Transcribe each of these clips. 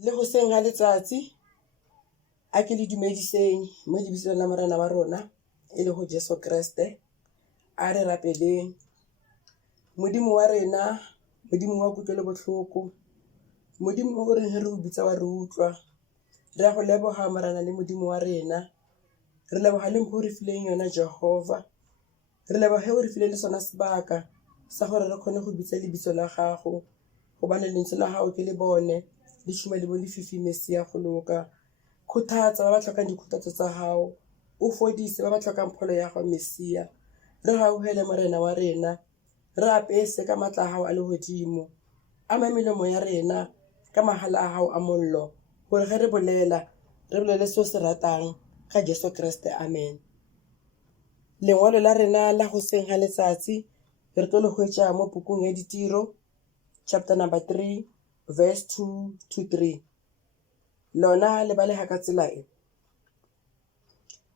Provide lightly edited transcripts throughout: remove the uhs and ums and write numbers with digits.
Le go seng ga letsatsi a ke le dumediseng mo lebitsong la morena wa rona e le go Jesu Kriste a re rapeleng. Modimo wa rena, modimo wa kutlwelo botlhoko, modimo o reng re o bitsa wa re utlwa, re a go leboga morena le modimo wa rena, re leboga le mpho o re fileng yona Jehova, re leboga o re fileng le sona sebaka sa gore re kgone go bitsa lebitso la gago gobane lentswe la gago ke le bone le šuma le bo lefifi Mesia go loka. Kgothatsa ba ba tlhokang dikgothatso tsa gago, o fodise ba ba tlhokang pholo ya gago Mesia. Re gauhele morena wa rena, re apese ka matla a gago a legodimo, ama melomo ya rena ka magala a gago a mollo gore ge re bolela re bolele seo se ratang ka Jesu Kriste, amen. Lengwalo la rena la go seng ga letsatsi re tlo le hwetša mo bukung ya ditiro chapter number 3 verse 2 to 3. Lona le balega ka tsela e.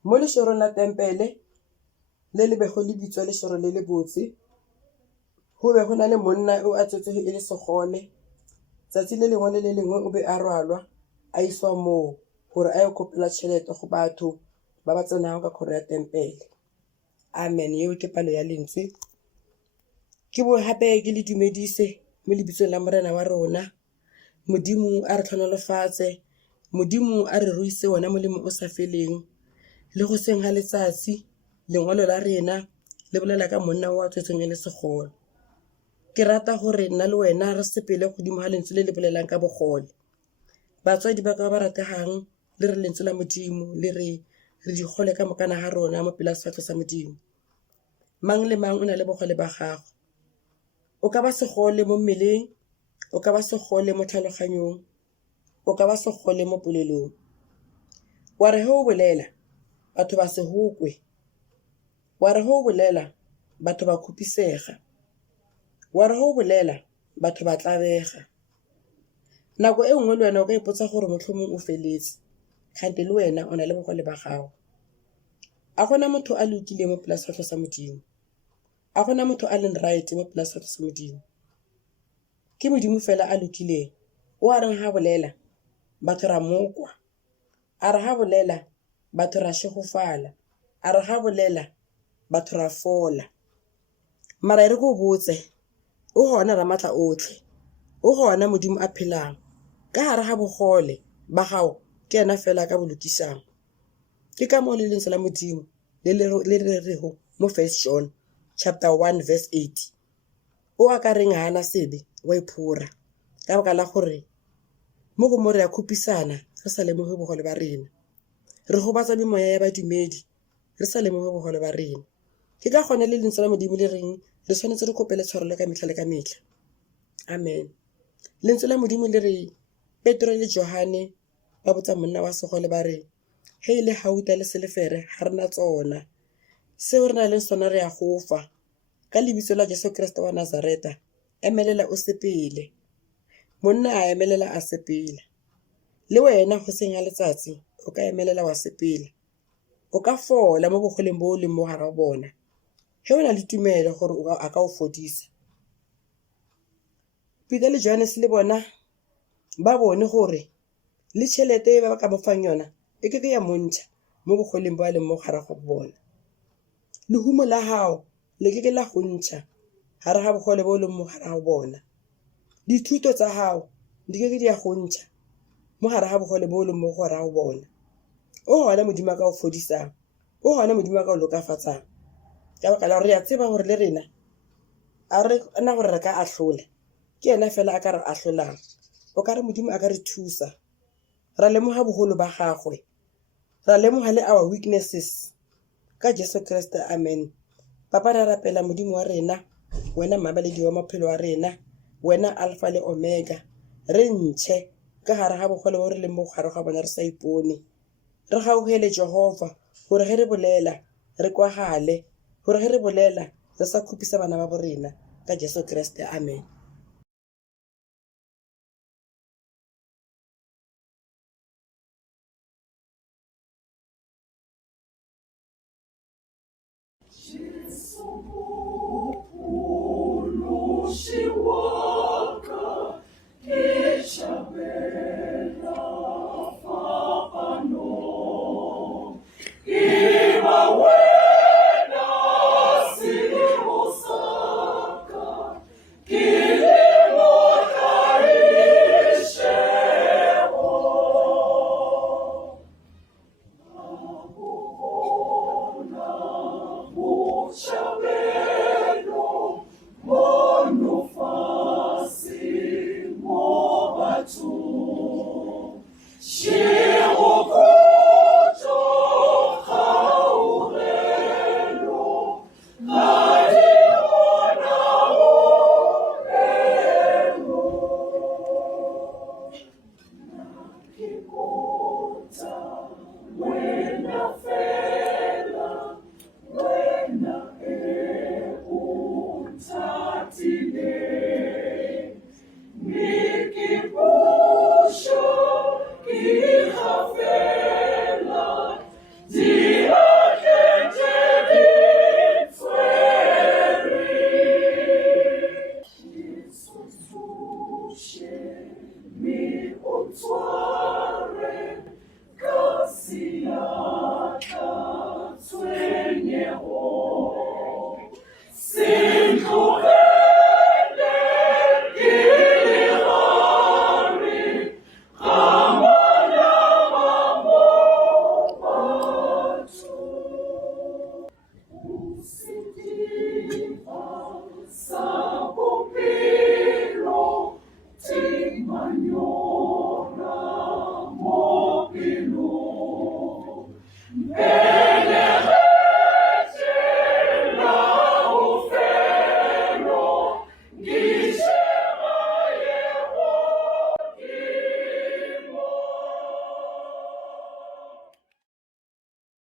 Mo lešorong la tempele le le bego le bitswa lešoro le le botse, go be go na le monna o a tswetswego e le segole. Tsatsi le lengwe le le lengwe o be a rwalwa a iswa moo gore a ye kopela tšhelete go batho ba ba tsenang ka kgoro ya tempele. Amen. Yeo ke palo ya lentswe. Ke bo hape ke le dumedise mo lebitsong la morena wa rona. Modimo a re tlhonolofatse, modimo a re ruise wona molemo o sa feleng. Le go seng ga letsatsi lengwalo la rena le bolela ka monna o a tswetsweng e le segole. Ke rata gore nna le wena re sepele godimo ga lentswe le le bolelang ka bogole. Batswadi ba ka ba rategang le re lentswe la modimo le re di gole ka mokana ga rona mo pela sefatlho sa modimo. Mang le mang o na le bogole ba gago. O ka ba segole mo mmeleng, o ka ba segole mo tlhaloganyong, o ka ba segole mo polelong. Wa re he o bolela batho ba se hokwe, wa re he o bolela batho ba khupisega, wa re he o bolela batho ba tlabega. Nako e nngwe le wena o ka ipotsa gore motlhomong o feletse, kgante le wena o na le bogole ba gago. A gona motho a lokile mo pela sefatlho sa modimo, a gona motho a leng right mo pela sefatlho sa modimo. Ke modimo fela a lokileng, o a reng ha bolela batho ra mokwa, a re ha bolela batho ra shegofala, a re ha bolela batho ra fola. Mara e re go botse, o gona ra matla otlhe, o gona modimo a phelang, ka gare ga bogole ba gago ke ena fela ka bolokisang. Ke ka moo le lentswe la Modimo le re rego mo 1 John chapter 1 verse 8 o a ka reng hana sebe wa iphora ka baka la gore mo go mo re ya khupisana re sa lemoge bogole ba rena, re gobatsa memoya ya badumedi re sa lemoge bogole ba rena. Ke ka gone le lentswe la Modimo le reng re tshwanetse re kopele tshwarelo ka metlha le ka metlha. Amen. Lentswe la Modimo le re Petro le Johane ba botsa monna wa segole ba re he ile gauta le selefere ga rena tsona, seo re na le sona re ya gofa ka lebitso la Jesu Kriste wa Nazareta, emelela o sepele. Monna a emelela a sepela. Le wena go seng a letsatsi o ka emelela wa sepela, o ka fola mo bogoleng bo le mo gare ga bona he o na le tumelo gore a ka o fodisa. Peter le Johannes le bona ba bone gore le tšhelete ba ka mofang yona e ke ya montšha mo bogoleng bo a leng mo gare ga bona. Lehumo la hao le ke la go ntšha gare ga bogole bo leng mo gare ga bona. Dithuto tsa hao di ke di ya go ntšha mo gare ga bogole bo leng mo gare ga bona. O gona Modimo a ka o fodisang, o gona Modimo a ka o lokafatsang. Ka baka la gore re a tseba gore le rena a re na gore re ka ahlola ke ena fela a ka re ahlolang. O ka re Modimo a ka re thusa, ra lemoga bogolo ba gagwe, ra lemoga le our weaknesses ka Jesu Kriste. Amen. Papa re rapela Modimo wa rena, wena mmabaledi wa maphelo wa rena, wena Alpha le Omega, re ntšhe ka gare ga bogole bo re leng mo gare ga bona re sa ipone. Re gaogele Jehova gore ge re bolela re kwagale, gore ge re bolela re sa khupisa bana ba borena ka Jesu Kriste. Amen. Shiwaka, Ishabel.